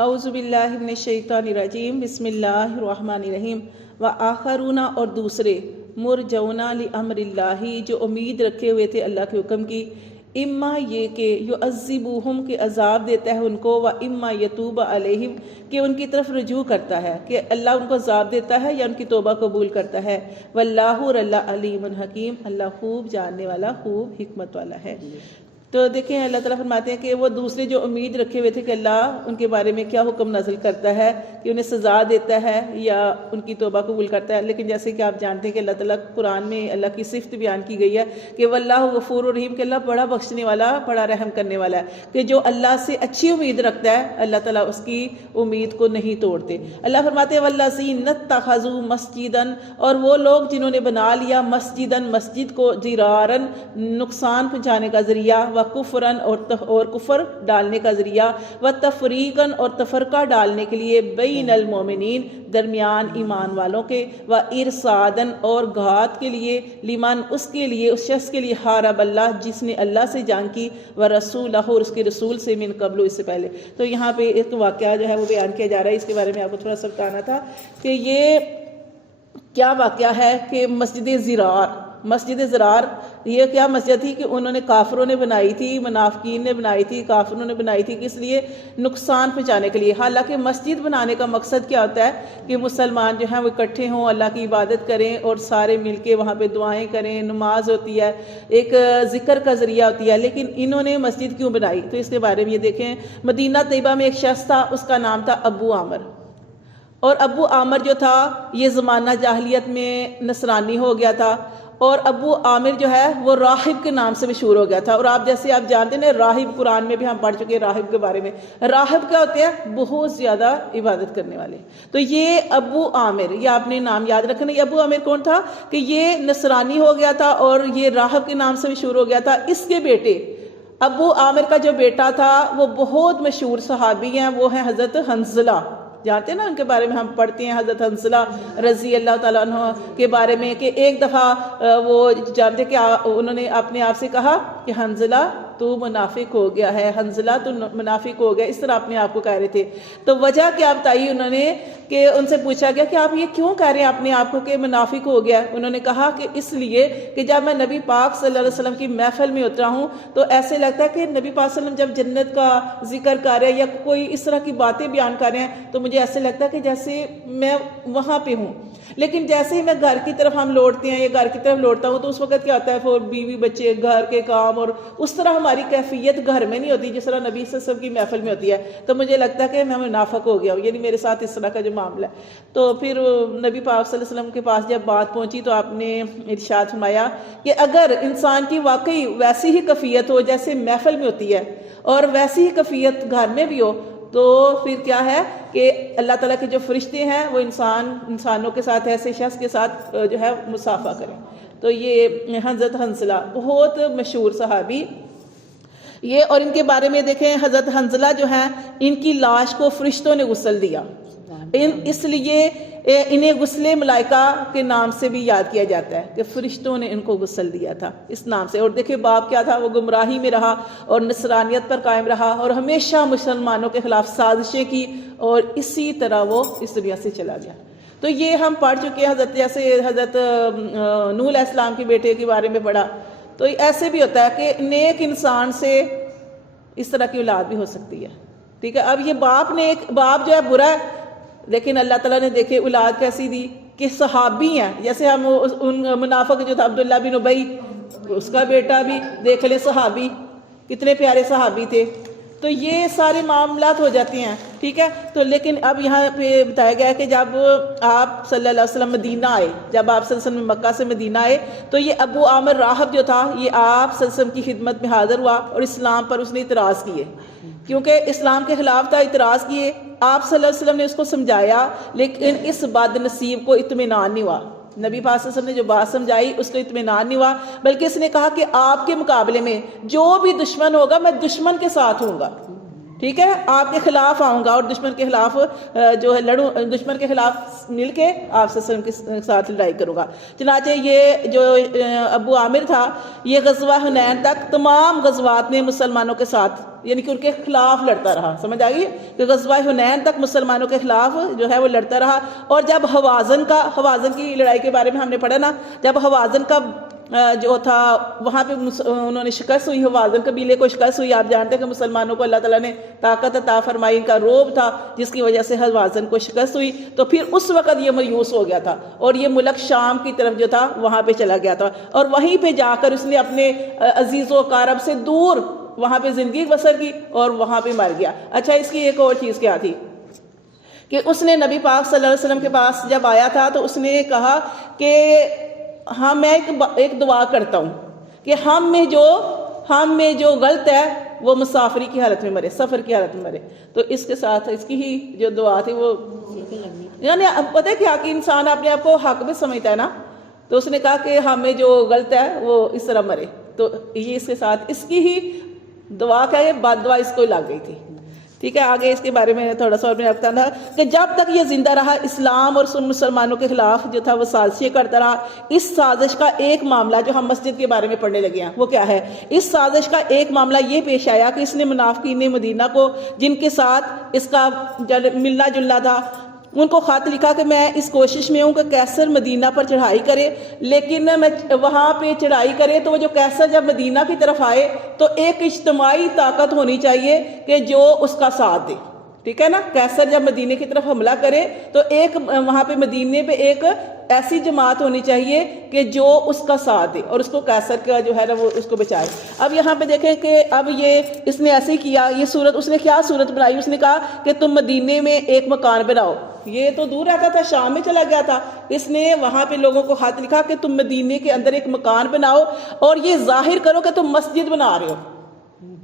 اعوذ باللہ من الشیطان الرجیم، بسم اللہ الرحمن الرحیم۔ وآخرون، اور دوسرے، مرجون لامر اللہ، جو امید رکھے ہوئے تھے اللہ کے حکم کی، اما یہ کہ یعذبوہم، کہ عذاب دیتا ہے ان کو، و اما یتوب علیہم، کہ ان کی طرف رجوع کرتا ہے، کہ اللہ ان کو عذاب دیتا ہے یا ان کی توبہ قبول کرتا ہے۔ واللہ، اور اللہ علیم حکیم، اللہ خوب جاننے والا، خوب حکمت والا ہے۔ تو دیکھیں اللہ تعالیٰ فرماتے ہیں کہ وہ دوسرے جو امید رکھے ہوئے تھے کہ اللہ ان کے بارے میں کیا حکم نازل کرتا ہے، کہ انہیں سزا دیتا ہے یا ان کی توبہ قبول کرتا ہے، لیکن جیسے کہ آپ جانتے ہیں کہ اللہ تعالیٰ قرآن میں اللہ کی صفت بیان کی گئی ہے کہ واللہ غفور الرحیم، کہ اللہ بڑا بخشنے والا، بڑا رحم کرنے والا ہے، کہ جو اللہ سے اچھی امید رکھتا ہے اللہ تعالیٰ اس کی امید کو نہیں توڑتے۔ اللہ فرماتے ہیں والذین اتخذوا مسجدا، اور وہ لوگ جنہوں نے بنا لیا مسجدا، مسجد کو، ضرارا، نقصان پہنچانے کا ذریعہ، کفرن، اور کفر ڈالنے کا ذریعہ، و تفریقن، اور تفرقہ ڈالنے کے لیے، بین المومنین، درمیان ایمان والوں کے، و ارصادن، اور گھات کے لیے، لمن، اس کے لیے، اس شخص کے لیے، حارب اللہ، جس نے اللہ سے جنگ کی، و رسولہ، اور اس کے رسول سے، من قبل، اس سے پہلے۔ تو یہاں پہ ایک واقعہ جو ہے وہ بیان کیا جا رہا ہے، اس کے بارے میں آپ کو تھوڑا سا بتانا تھا کہ یہ کیا واقعہ ہے کہ مسجد ضرار یہ کیا مسجد تھی کہ انہوں نے کافروں نے بنائی تھی، منافقین نے بنائی تھی، کافروں نے بنائی تھی، کس لیے؟ نقصان پہنچانے کے لیے۔ حالانکہ مسجد بنانے کا مقصد کیا ہوتا ہے کہ مسلمان جو ہیں وہ اکٹھے ہوں، اللہ کی عبادت کریں اور سارے مل کے وہاں پہ دعائیں کریں، نماز ہوتی ہے، ایک ذکر کا ذریعہ ہوتی ہے، لیکن انہوں نے مسجد کیوں بنائی؟ تو اس کے بارے میں یہ دیکھیں، مدینہ طیبہ میں ایک شخص تھا، اس کا نام تھا ابو عامر، اور ابو عامر جو تھا یہ زمانہ جاہلیت میں نصرانی ہو گیا تھا، اور ابو عامر جو ہے وہ راہب کے نام سے مشہور ہو گیا تھا۔ اور آپ جانتے ہیں راہب، قرآن میں بھی ہم پڑھ چکے ہیں راہب کے بارے میں۔ راہب کیا ہوتے ہیں؟ بہت زیادہ عبادت کرنے والے۔ تو یہ ابو عامر، یہ آپ نے نام یاد رکھنا۔ یہ ابو عامر کون تھا کہ یہ نصرانی ہو گیا تھا اور یہ راہب کے نام سے مشہور ہو گیا تھا۔ اس کے بیٹے ابو عامر کا جو بیٹا تھا وہ بہت مشہور صحابی ہیں، وہ ہیں حضرت حنظلہ، جانتے ہیں نا ان کے بارے میں ہم پڑھتے ہیں، حضرت حنظلہ رضی اللہ تعالیٰ عنہ کے بارے میں، کہ ایک دفعہ وہ جانتے کہ انہوں نے اپنے آپ سے کہا کہ حنظلہ تو منافق ہو گیا ہے، حنظلہ تو منافق ہو گیا، اس طرح اپنے آپ کو کہہ رہے تھے۔ تو وجہ کیا بتائی انہوں نے کہ ان سے پوچھا گیا کہ آپ یہ کیوں کہہ رہے ہیں اپنے آپ کو کہ منافق ہو گیا؟ انہوں نے کہا کہ اس لیے کہ جب میں نبی پاک صلی اللہ علیہ وسلم کی محفل میں اترا ہوں تو ایسے لگتا ہے کہ نبی پاک صلی اللہ علیہ وسلم جب جنت کا ذکر کر رہے ہیں یا کوئی اس طرح کی باتیں بیان کر رہے ہیں تو مجھے ایسے لگتا ہے کہ جیسے میں وہاں پہ ہوں، لیکن جیسے ہی میں گھر کی طرف ہم لوٹتے ہیں یا گھر کی طرف لوٹتا ہوں تو اس وقت کیا ہوتا ہے، پھر بیوی بچے، گھر کے کام، اور اس طرح ہماری کیفیت گھر میں نہیں ہوتی جس طرح نبی صلی اللہ علیہ وسلم کی محفل میں ہوتی ہے۔ تو مجھے لگتا ہے کہ میں منافق ہو گیا ہوں، یعنی میرے ساتھ اس طرح کا جو معاملہ ہے۔ تو پھر نبی پاک صلی اللہ علیہ وسلم کے پاس جب بات پہنچی تو آپ نے ارشاد فرمایا کہ اگر انسان کی واقعی ویسی ہی کیفیت ہو جیسے محفل میں ہوتی ہے اور ویسی ہی کیفیت گھر میں بھی ہو تو پھر کیا ہے کہ اللہ تعالیٰ کے جو فرشتے ہیں وہ انسانوں کے ساتھ، ایسے شخص کے ساتھ جو ہے مصافحہ کریں۔ تو یہ حضرت حنظلہ بہت مشہور صحابی یہ، اور ان کے بارے میں دیکھیں حضرت حنظلہ جو ہیں ان کی لاش کو فرشتوں نے غسل دیا، اس لیے انہیں غسل ملائکہ کے نام سے بھی یاد کیا جاتا ہے کہ فرشتوں نے ان کو غسل دیا تھا اس نام سے۔ اور دیکھیں باپ کیا تھا، وہ گمراہی میں رہا اور نصرانیت پر قائم رہا اور ہمیشہ مسلمانوں کے خلاف سازشیں کی، اور اسی طرح وہ اس دنیا سے چلا گیا۔ تو یہ ہم پڑھ چکے ہیں، جیسے حضرت نوح علیہ السلام کے بیٹے کے بارے میں پڑھا۔ تو ایسے بھی ہوتا ہے کہ نیک انسان سے اس طرح کی اولاد بھی ہو سکتی ہے، ٹھیک ہے۔ اب یہ باپ جو ہے برا ہے، لیکن اللہ تعالیٰ نے دیکھے اولاد کیسی دی کہ صحابی ہیں، جیسے ہم ان منافق جو تھا عبداللہ بن ابی، اس کا بیٹا بھی دیکھ لیں صحابی، کتنے پیارے صحابی تھے۔ تو یہ سارے معاملات ہو جاتے ہیں، ٹھیک ہے۔ تو لیکن اب یہاں پہ بتایا گیا ہے کہ جب آپ صلی اللہ علیہ وسلم مدینہ آئے، جب آپ صلی اللہ علیہ وسلم مکہ سے مدینہ آئے تو یہ ابو عامر راہب جو تھا یہ آپ صلی اللہ علیہ وسلم کی خدمت میں حاضر ہوا اور اسلام پر اس نے اعتراض کیے، کیونکہ اسلام کے خلاف تھا، اعتراض کیے۔ آپ صلی اللہ علیہ وسلم نے اس کو سمجھایا، لیکن اس بد نصیب کو اطمینان نہیں ہوا۔ نبی پاک صلی اللہ علیہ وسلم نے جو بات سمجھائی اس کو اطمینان نہیں ہوا، بلکہ اس نے کہا کہ آپ کے مقابلے میں جو بھی دشمن ہوگا میں دشمن کے ساتھ ہوں گا، ٹھیک ہے، آپ کے خلاف آؤں گا اور دشمن کے خلاف جو ہے لڑوں، دشمن کے خلاف مل کے آپ صلی اللہ علیہ وسلم کے ساتھ لڑائی کروں گا۔ چنانچہ یہ جو ابو عامر تھا یہ غزوہ حنین تک تمام غزوات میں مسلمانوں کے ساتھ یعنی کہ ان کے خلاف لڑتا رہا، سمجھ آ گئی کہ غزوہ حنین تک مسلمانوں کے خلاف جو ہے وہ لڑتا رہا۔ اور جب حوازن کی لڑائی کے بارے میں ہم نے پڑھا نا، جب حوازن کا جو تھا وہاں پہ انہوں نے شکست ہوئی، حوازن قبیلے کو شکست ہوئی، آپ جانتے ہیں کہ مسلمانوں کو اللہ تعالیٰ نے طاقت عطا فرمائی، ان کا روب تھا جس کی وجہ سے حوازن کو شکست ہوئی، تو پھر اس وقت یہ مایوس ہو گیا تھا اور یہ ملک شام کی طرف جو تھا وہاں پہ چلا گیا تھا، اور وہیں پہ جا کر اس نے اپنے عزیز و اقارب سے دور وہاں پہ زندگی بسر کی اور وہاں پہ مر گیا۔ اچھا، اس کی ایک اور چیز کیا تھی کہ اس نے نبی پاک صلی اللہ علیہ وسلم کے پاس جب آیا تھا تو اس نے کہا کہ ہاں میں ایک دعا کرتا ہوں کہ ہم میں جو غلط ہے وہ مسافری کی حالت میں مرے، سفر کی حالت میں مرے۔ تو اس کے ساتھ اس کی ہی جو دعا تھی وہ یعنی پتہ ہے کیا کہ انسان اپنے آپ کو حق میں سمجھتا ہے نا، تو اس نے کہا کہ ہم میں جو غلط ہے وہ اس طرح مرے، تو یہ اس کے ساتھ اس کی ہی دعا کا یہ بد دعا اس کو لگ گئی تھی۔ ٹھیک ہے، آگے اس کے بارے میں تھوڑا سا اور میں بتانا کہ جب تک یہ زندہ رہا اسلام اور مسلمانوں کے خلاف جو تھا وہ سازشیں کرتا رہا۔ اس سازش کا ایک معاملہ جو ہم مسجد کے بارے میں پڑھنے لگے ہیں وہ کیا ہے؟ اس سازش کا ایک معاملہ یہ پیش آیا کہ اس نے منافقین مدینہ کو جن کے ساتھ اس کا ملنا جلنا تھا ان کو خط لکھا کہ میں اس کوشش میں ہوں کہ کیسر مدینہ پر چڑھائی کرے، لیکن میں وہاں پہ چڑھائی کرے تو وہ جو کیسر جب مدینہ کی طرف آئے تو ایک اجتماعی طاقت ہونی چاہیے کہ جو اس کا ساتھ دے۔ ٹھیک ہے نا، کیسر جب مدینہ کی طرف حملہ کرے تو ایک وہاں پہ مدینے پہ ایک ایسی جماعت ہونی چاہیے کہ جو اس کا ساتھ دے اور اس کو کیسر کا جو ہے نا وہ اس کو بچائے۔ اب یہاں پہ دیکھیں کہ اب یہ اس نے ایسے کیا، یہ صورت اس نے کیا صورت بنائی؟ اس نے کہا کہ تم مدینے میں ایک مکان بناؤ۔ یہ تو دور رہتا تھا، شام میں چلا گیا تھا، اس نے وہاں پہ لوگوں کو خط لکھا کہ تم مدینے کے اندر ایک مکان بناؤ اور یہ ظاہر کرو کہ تم مسجد بنا رہے ہو۔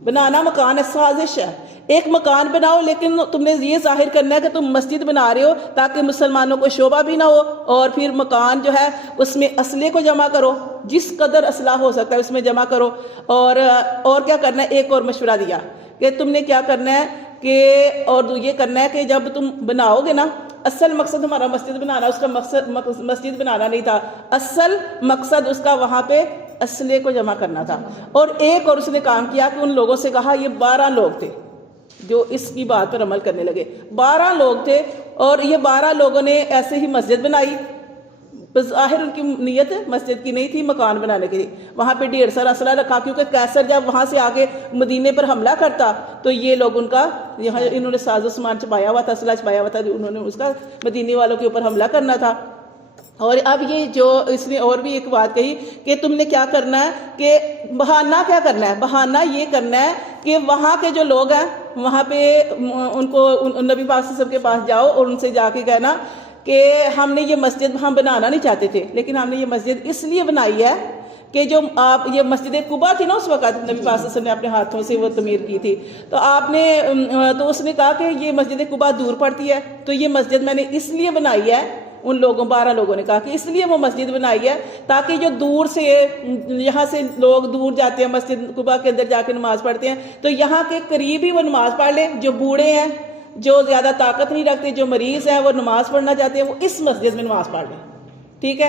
بنانا مکان ہے، سازش ہے، ایک مکان بناؤ لیکن تم نے یہ ظاہر کرنا ہے کہ تم مسجد بنا رہے ہو تاکہ مسلمانوں کو شعبہ بھی نہ ہو، اور پھر مکان جو ہے اس میں اسلحے کو جمع کرو، جس قدر اسلحہ ہو سکتا ہے اس میں جمع کرو، اور کیا کرنا ہے؟ ایک اور مشورہ دیا کہ تم نے کیا کرنا ہے کہ اور یہ کرنا ہے کہ جب تم بناؤ گے نا، اصل مقصد ہمارا مسجد بنانا، اس کا مقصد مسجد بنانا نہیں تھا، اصل مقصد اس کا وہاں پہ اسلحے کو جمع کرنا تھا۔ اور ایک اور اس نے کام کیا کہ ان لوگوں سے کہا، یہ 12 لوگ تھے جو اس کی بات پر عمل کرنے لگے، 12 لوگ تھے اور یہ 12 لوگوں نے ایسے ہی مسجد بنائی۔ بظاہر ان کی نیت مسجد کی نہیں تھی، مکان بنانے کی تھی۔ وہاں پہ ڈھیر سارا اسلحہ رکھا کیونکہ کیسر جب وہاں سے آگے مدینے پر حملہ کرتا تو یہ لوگ ان کا یہاں انہوں نے ساز و سامان چھپایا ہوا تھا، اسلحہ چھپایا ہوا تھا، انہوں نے اس کا مدینے والوں کے اوپر حملہ کرنا تھا۔ اور اب یہ جو اس نے اور بھی ایک بات کہی کہ تم نے کیا کرنا ہے کہ بہانہ کیا کرنا ہے؟ بہانہ یہ کرنا ہے کہ وہاں کے جو لوگ ہیں وہاں پہ ان کو نبی پاک صلی اللہ علیہ وسلم کے پاس جاؤ اور ان سے جا کے کہنا کہ ہم نے یہ مسجد ہم بنانا نہیں چاہتے تھے، لیکن ہم نے یہ مسجد اس لیے بنائی ہے کہ جو آپ یہ مسجد قباء تھی نا اس وقت نبی پاک صلی اللہ علیہ وسلم نے اپنے ہاتھوں سے وہ تعمیر کی تھی، تو آپ نے تو اس نے کہا کہ یہ مسجد قباء دور پڑتی ہے، تو یہ مسجد میں نے اس لیے بنائی ہے، ان لوگوں 12 لوگوں نے کہا کہ اس لیے وہ مسجد بنائی ہے تاکہ جو دور سے یہاں سے لوگ دور جاتے ہیں مسجد قباء کے اندر جا کے نماز پڑھتے ہیں تو یہاں کے قریب ہی وہ نماز پڑھ لیں، جو بوڑھے ہیں، جو زیادہ طاقت نہیں رکھتے، جو مریض ہیں، وہ نماز پڑھنا چاہتے ہیں، وہ اس مسجد میں نماز پڑھ لیں۔ ٹھیک ہے،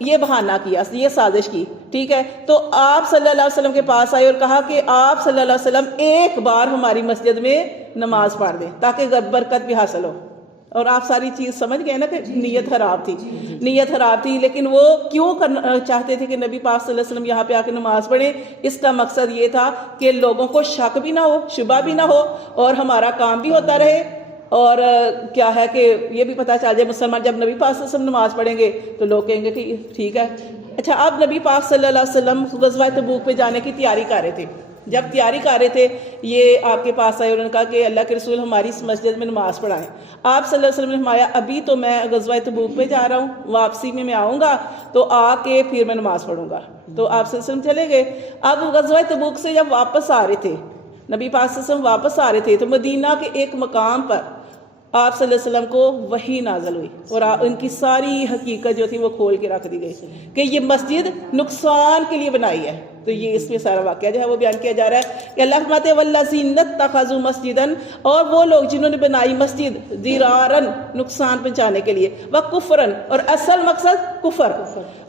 یہ بہانہ کیا، یہ سازش کی۔ ٹھیک ہے، تو آپ صلی اللہ علیہ وسلم کے پاس آئے اور کہا کہ آپ صلی اللہ علیہ وسلم ایک بار ہماری مسجد میں نماز پڑھ دیں تاکہ برکت بھی حاصل ہو۔ اور آپ ساری چیز سمجھ گئے نا کہ نیت خراب تھی، نیت خراب تھی، لیکن وہ کیوں کرنا چاہتے تھے کہ نبی پاک صلی اللہ علیہ وسلم یہاں پہ آ کے نماز پڑھیں؟ اس کا مقصد یہ تھا کہ لوگوں کو شک بھی نہ ہو، شبہ بھی نہ ہو، اور ہمارا کام بھی ہوتا رہے، اور کیا ہے کہ یہ بھی پتہ چل جائے مسلمان جب نبی پاک صلی اللہ علیہ وسلم نماز پڑھیں گے تو لوگ کہیں گے کہ ٹھیک ہے۔ اچھا، اب نبی پاک صلی اللہ علیہ وسلم غزوہ تبوک پہ جانے کی تیاری کر رہے تھے۔ جب تیاری کر رہے تھے یہ آپ کے پاس آئے، انہوں نے کہا کہ اللہ کے رسول ہماری اس مسجد میں نماز پڑھائیں۔ آپ صلی اللہ علیہ وسلم نے فرمایا ابھی تو میں غزوہ تبوک پہ جا رہا ہوں، واپسی میں آؤں گا تو آ کے پھر میں نماز پڑھوں گا۔ تو آپ صلی اللہ علیہ وسلم چلے گئے۔ اب غزوہ تبوک سے جب واپس آ رہے تھے، نبی پاک صلی اللہ علیہ وسلم واپس آ رہے تھے تو مدینہ کے ایک مقام پر آپ صلی اللہ علیہ وسلم کو وحی نازل ہوئی اور ان کی ساری حقیقت جو تھی وہ کھول کے رکھ دی گئی کہ یہ مسجد نقصان کے لیے بنائی ہے، تو یہ اس میں سارا واقعہ جو ہے وہ بیان کیا جا رہا ہے کہ اللہ فرماتے ہیں والذین اتخذوا مسجدا، اور وہ لوگ جنہوں نے بنائی مسجد ضرارن نقصان پہنچانے کے لیے، وکفرن اور اصل مقصد کفر،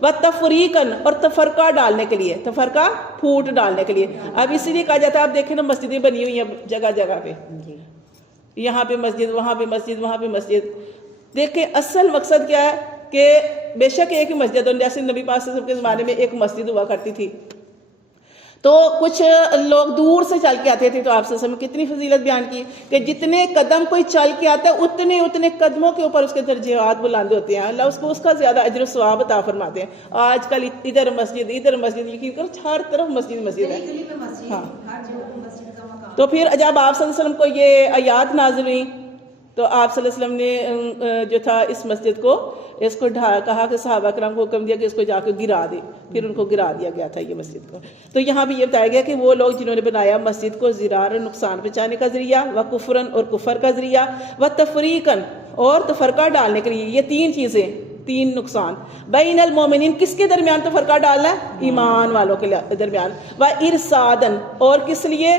وتفریقن اور تفرقہ ڈالنے کے لیے، تفرقہ پھوٹ ڈالنے کے لیے. اب اسی لیے کہا جاتا ہے آپ دیکھیں نا مسجدیں بنی ہوئی ہیں جگہ جگہ پہ، یہاں پہ مسجد، وہاں پہ مسجد، وہاں پہ مسجد. دیکھیں اصل مقصد کیا ہے کہ بے شک ایک ہی مسجد، جیسے نبی پاک صلی اللہ علیہ وسلم کے زمانے میں ایک مسجد ہوا کرتی تھی، تو کچھ لوگ دور سے چل کے آتے تھے، تو آپ صلی اللہ علیہ وسلم کتنی فضیلت بیان کی کہ جتنے قدم کوئی چل کے آتا ہے اتنے قدموں کے اوپر اس کے درجات بلند ہوتے ہیں، اللہ اس کو اس کا زیادہ اجر و ثواب عطا فرماتے ہیں. آج کل ادھر مسجد یقین کرو ہر طرف مسجد ہے. ہاں، تو پھر جب آپ صلی اللہ علیہ وسلم کو یہ آیات نازل ہوئی تو آپ صلی اللہ علیہ وسلم نے جو تھا اس مسجد کو کہا کہ صحابہ کرام کو حکم دیا کہ اس کو جا کے گرا دے، پھر ان کو گرا دیا گیا تھا یہ مسجد کو. تو یہاں بھی یہ بتایا گیا کہ وہ لوگ جنہوں نے بنایا مسجد کو ضرار نقصان پہنچانے کا ذریعہ، و کفرن اور کفر کا ذریعہ، و تفریقن اور تفرقہ ڈالنے کے لیے، یہ تین چیزیں، تین نقصان. بین المومنین کس کے درمیان تفرقہ ڈالنا ہے؟ ایمان والوں کے درمیان. و ارصادن اور کس لیے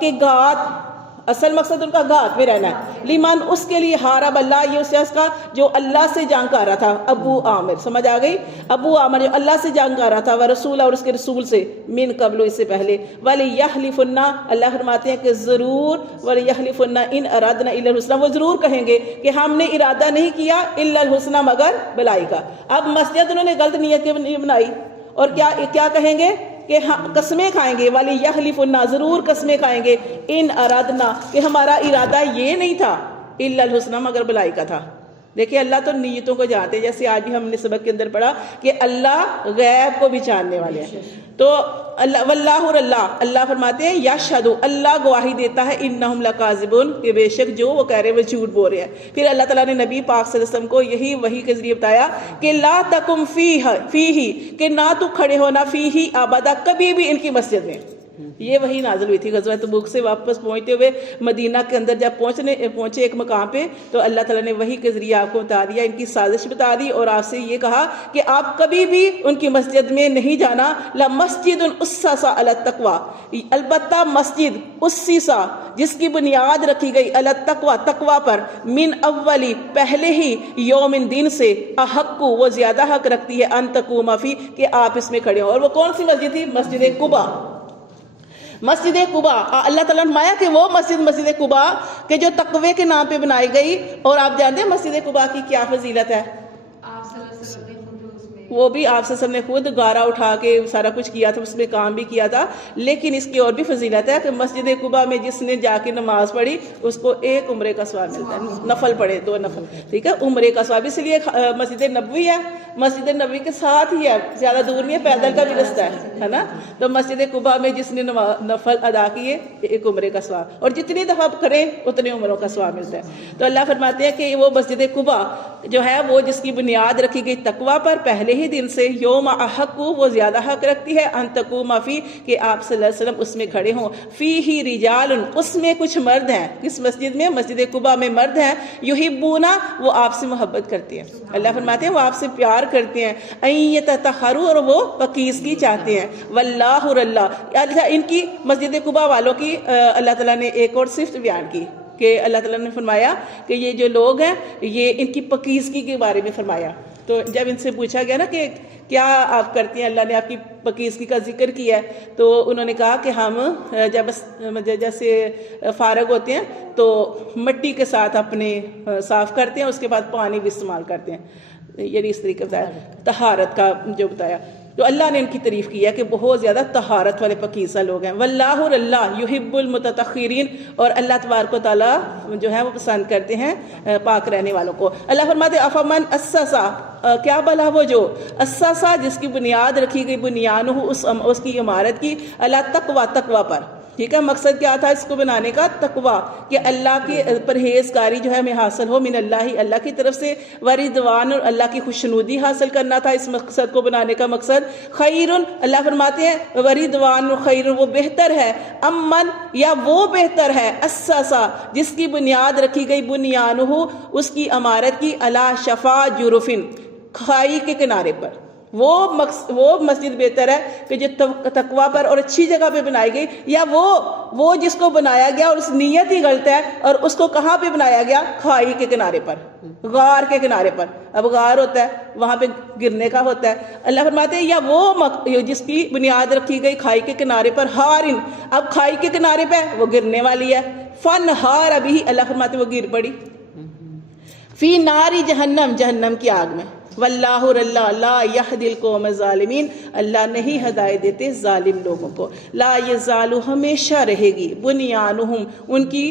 کہ گھات، اصل مقصد ان کا گھات میں رہنا ہے. لیمن اس کے لیے حارب اللہ، یہ اس شخص کا جو اللہ سے جنگ کر رہا تھا، ابو عامر، سمجھ آ گئی؟ ابو عامر جو اللہ سے جنگ کر رہا تھا، ورسول اور اس کے رسول سے، من قبل اس سے پہلے. وَلِيَحْلِفُنَّ اللہ فرماتے ہیں کہ ضرور، وَلِيَحْلِفُنَّ إِنْ أَرَادْنَا إِلَّا الْحُسْنَى، وہ ضرور کہیں گے کہ ہم نے ارادہ نہیں کیا إِلَّا الْحُسْنَى مگر بلائی کا. اب مسجد انہوں نے غلط نیت کے بنائی، اور کیا کہیں گے کہ قسمیں کھائیں گے، والی یحلفن ضرور قسمیں کھائیں گے، ان ارادنا کہ ہمارا ارادہ یہ نہیں تھا، الا الحسنى مگر بلائی کا تھا. دیکھیں اللہ تو نیتوں کو جانتے ہیں، جیسے آج بھی ہم نے سبق کے اندر پڑھا کہ اللہ غیب کو بھی جاننے والے ہیں. تو اللہ واللہ اور اللہ فرماتے ہیں یشہد، اللہ گواہی دیتا ہے، انہم لکاذبون کہ بے شک جو وہ کہہ رہے ہیں وہ جھوٹ بول رہے ہیں. پھر اللہ تعالیٰ نے نبی پاک صلی اللہ علیہ وسلم کو یہی وحی کے ذریعے بتایا کہ لا تقم فیہ کہ نہ تو کھڑے ہونا فیہ ابدا کبھی بھی ان کی مسجد میں. یہ وہی نازل ہوئی تھی غزوہ تبوک سے واپس پہنچتے ہوئے مدینہ کے اندر جب پہنچے ایک مقام پہ، تو اللہ تعالیٰ نے وحی کے ذریعے آپ کو بتا دیا، ان کی سازش بتا دی، اور آپ سے یہ کہا کہ آپ کبھی بھی ان کی مسجد میں نہیں جانا. لمسجد اسس علی التقوی، البتہ مسجد اسسا جس کی بنیاد رکھی گئی، علی التقوی تقوی پر، من اولی پہلے ہی، یوم دن سے، احق وہ زیادہ حق رکھتی ہے، ان تقوم فی کہ آپ اس میں کھڑے ہوں. اور وہ کون سی مسجد تھی؟ مسجد قباء. مسجد قباء، اللہ تعالیٰ نے فرمایا کہ وہ مسجد قباء کہ جو تقوی کے نام پہ بنائی گئی. اور آپ جانتے ہیں مسجد قباء کی کیا فضیلت ہے؟ وہ بھی آپ صلی اللہ علیہ وسلم نے خود گارا اٹھا کے سارا کچھ کیا تھا، اس میں کام بھی کیا تھا. لیکن اس کی اور بھی فضیلت ہے کہ مسجد قباء میں جس نے جا کے نماز پڑھی اس کو ایک عمرے کا ثواب ملتا ہے. نفل پڑھے 2 نفل، ٹھیک ہے، عمرے کا ثواب. اس لیے مسجد نبوی ہے، مسجد نبوی کے ساتھ ہی ہے، زیادہ دور نہیں ہے، پیدل کا بھی رستہ ہے نا. تو مسجد قباء میں جس نے نفل ادا کیے ایک عمرے کا ثواب، اور جتنی دفعہ کریں اتنے عمروں کا ثواب ملتا ہے. تو اللہ فرماتے ہیں کہ وہ مسجد قباء جو ہے وہ جس کی بنیاد رکھی گئی تقوی پر پہلے ہی دن سے، یوم احق وہ زیادہ حق رکھتی ہے، ان تقوم فی کہ آپ صلی اللہ علیہ وسلم اس میں کھڑے ہوں. فیہ رجال اس میں کچھ مرد ہیں، کس مسجد میں؟ مسجد قباء میں مرد ہیں، یحبون وہ آپ سے محبت کرتے ہیں. اللہ فرماتے ہیں وہ آپ سے پیار کرتے ہیں، ان یتطہروا اور وہ پاکیزگی چاہتے ہیں. واللہ اور اللہ ان کی مسجد قباء والوں کی اللہ تعالیٰ نے ایک اور صفت بیان کی کہ اللہ تعالیٰ نے فرمایا کہ یہ جو لوگ ہیں یہ ان کی پاکیزگی کے بارے میں فرمایا. تو جب ان سے پوچھا گیا نا کہ کیا آپ کرتی ہیں، اللہ نے آپ کی پاکیزگی کا ذکر کیا ہے، تو انہوں نے کہا کہ ہم جب جیسے فارغ ہوتے ہیں تو مٹی کے ساتھ اپنے صاف کرتے ہیں، اس کے بعد پانی بھی استعمال کرتے ہیں. یعنی اس طریقے بتایا، طہارت کا جو بتایا. تو اللہ نے ان کی تعریف کی ہے کہ بہت زیادہ طہارت والے پاکیزہ لوگ ہیں. واللہ اور اللہ یحب المتطہرین اور اللہ تبارک و تعالیٰ جو ہے وہ پسند کرتے ہیں پاک رہنے والوں کو. اللہ فرماتے افمن اسسا کیا بھلا وہ جو اسسا جس کی بنیاد رکھی گئی، بنیانہ اس کی عمارت کی، اللہ تقوی پر. ٹھیک ہے، مقصد کیا تھا اس کو بنانے کا؟ تقوی، کہ اللہ کی پرہیزگاری جو ہے ہمیں حاصل ہو، من اللہ کی طرف سے، ورضوان اور اللہ کی خوشنودی حاصل کرنا تھا اس مقصد کو بنانے کا مقصد. خیر اللہ فرماتے ہیں ورضوان خیر وہ بہتر ہے، امن یا وہ بہتر ہے، اسسا جس کی بنیاد رکھی گئی، بنیانہ اس کی عمارت کی، علی شفا جرفن کھائی کے کنارے پر. وہ مسجد بہتر ہے کہ جو تقوی پر اور اچھی جگہ پہ بنائی گئی، یا وہ جس کو بنایا گیا اور اس نیت ہی غلط ہے، اور اس کو کہاں پہ بنایا گیا؟ کھائی کے کنارے پر، غار کے کنارے پر. اب غار ہوتا ہے وہاں پہ گرنے کا ہوتا ہے. اللہ فرماتے ہیں یا وہ جس کی بنیاد رکھی گئی کھائی کے کنارے پر، ہارن، اب کھائی کے کنارے پہ وہ گرنے والی ہے، فن ہار، ابھی اللہ فرماتے ہیں وہ گر پڑی فی ناری جہنم، جہنم کی آگ میں. واللہ اللہ لا یہدی القوم الظالمین، اللہ نہیں ہدایت دیتے ظالم لوگوں کو. لا یزال، ہمیشہ رہے گی، بنیانہم، ان کی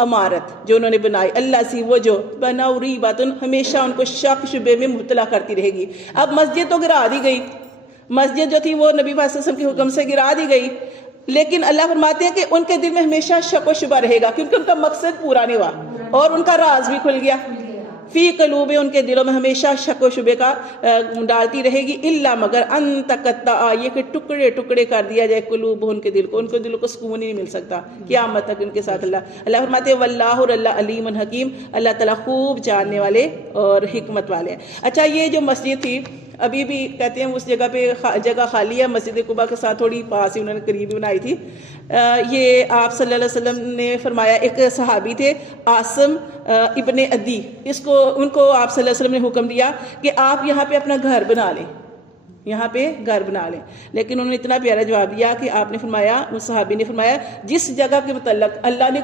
عمارت جو انہوں نے بنائی، اللہ سی وہ جو بناؤ ریباتن، ہمیشہ ان کو شک شبے میں مبتلا کرتی رہے گی. اب مسجد تو گرا دی گئی، مسجد جو تھی وہ نبی صلی اللہ علیہ وسلم کے حکم سے گرا دی گئی، لیکن اللہ فرماتے ہیں کہ ان کے دل میں ہمیشہ شک و شبہ رہے گا، کیونکہ ان کا مقصد پورا نہیں ہوا اور ان کا راز بھی کھل گیا. فی قلوب، ان کے دلوں میں ہمیشہ شک و شبے کا ڈالتی رہے گی. الا، مگر، ان تقطع، یہ کہ ٹکڑے ٹکڑے کر دیا جائے قلوب، ان کے دلوں کو سکون ہی نہیں مل سکتا قیامت تک ان کے ساتھ. اللہ فرماتے ہیں واللہ، اللہ علیم حکیم، اللہ تعالیٰ خوب جاننے والے اور حکمت والے ہیں. اچھا، یہ جو مسجد تھی ابھی بھی کہتے ہیں اس جگہ پہ جگہ خالی ہے، مسجد قباء کے ساتھ تھوڑی پاس ہی انہوں نے قریب بنائی تھی. یہ آپ صلی اللہ علیہ وسلم نے فرمایا، ایک صحابی تھے عاصم ابن عدی، ان کو آپ صلی اللہ علیہ وسلم نے حکم دیا کہ آپ یہاں پہ اپنا گھر بنا لیں، یہاں پہ گھر بنا لیں. لیکن انہوں نے اتنا پیارا جواب دیا کہ آپ نے فرمایا، اس صحابی نے فرمایا، جس جگہ کے متعلق اللہ نے